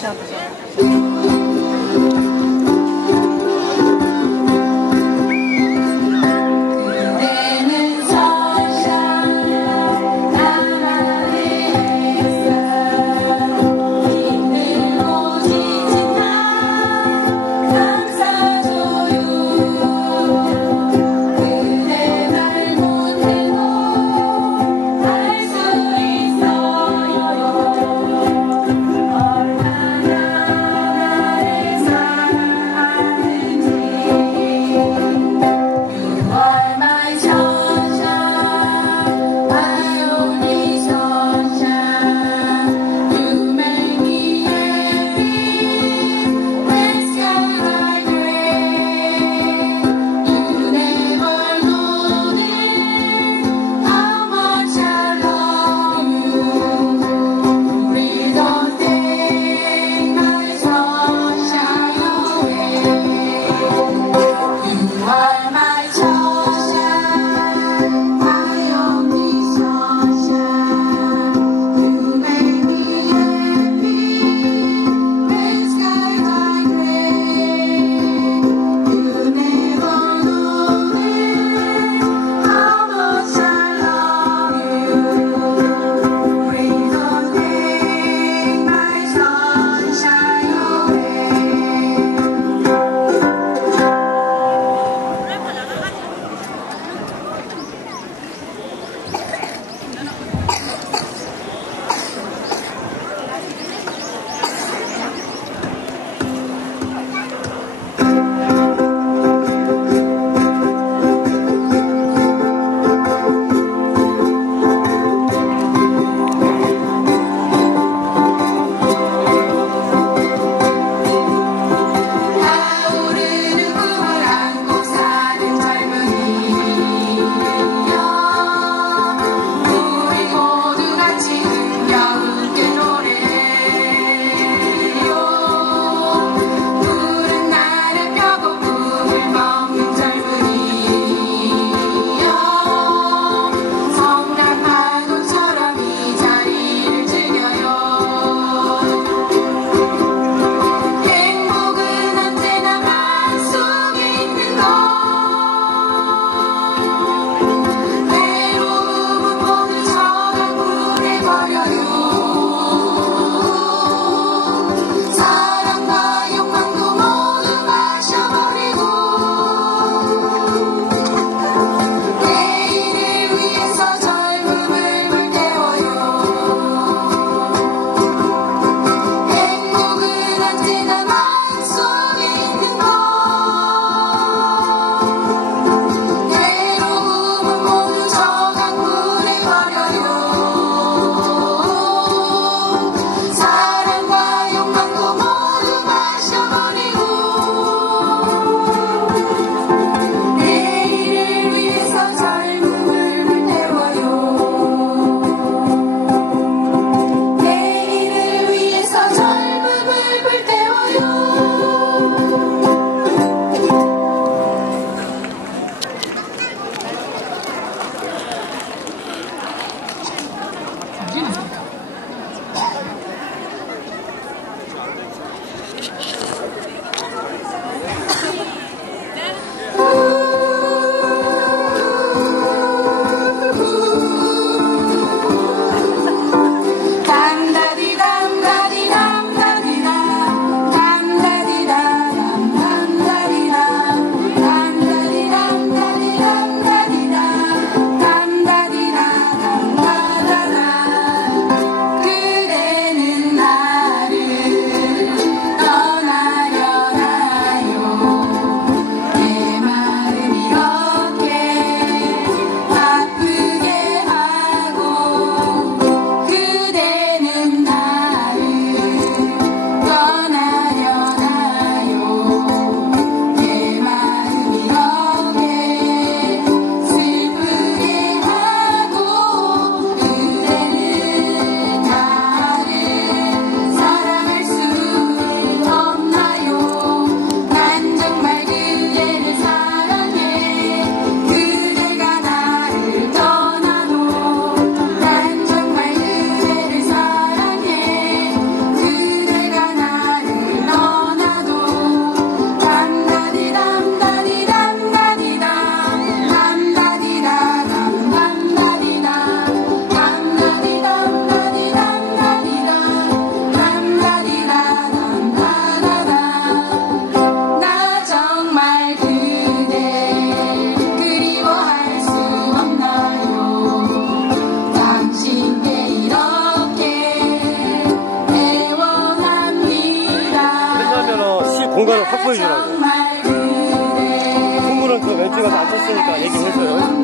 シャープじゃん。 공간을 확보해 주라고. 풍물은 그 왼쪽에 가서 앉혔으니까 얘기해서요.